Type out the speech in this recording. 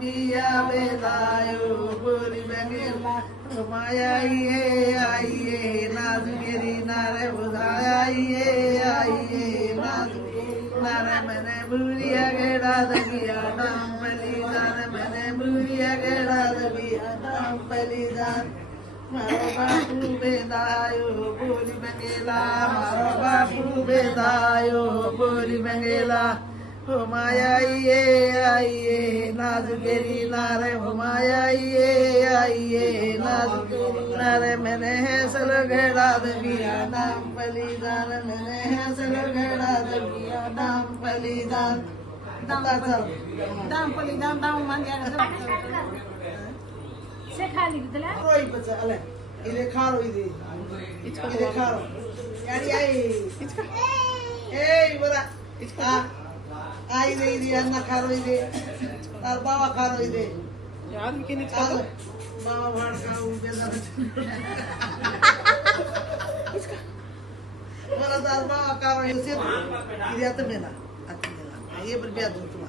बिया बेलायो बोली बंगेला माया आइए नाज मेरी नारे बुधाया आइए नाज नारे मैंने बुरिया गेड़ा दबिया नाम बलिदान मैंने बुरिया गेड़ा दबिया नाम बलिदान मारो बापू बेदायो बोली बंगेला मारो बापू बेदायो बोली बंगेला हो माया आइए नाज गेरी नारे हो माया आइए नाज नारे मैंने हैसल घेड़ा दबिया नाम बलिदान मैंने हैसल घेड़ा दबिया नाम बलिदान दाम बलिदान दाम मान गया से खाली दिला रोई बच्चा अले इले खारो इले खारो यानी आई ए बड़ा इसका आई दे इले अन्ना खारो इले तार बाबा खारो इले यार के नहीं खा बाबा भाड़ का बेदा इसका बड़ा तार बाबा खारो इले इले आते मेला ये पर बिया दो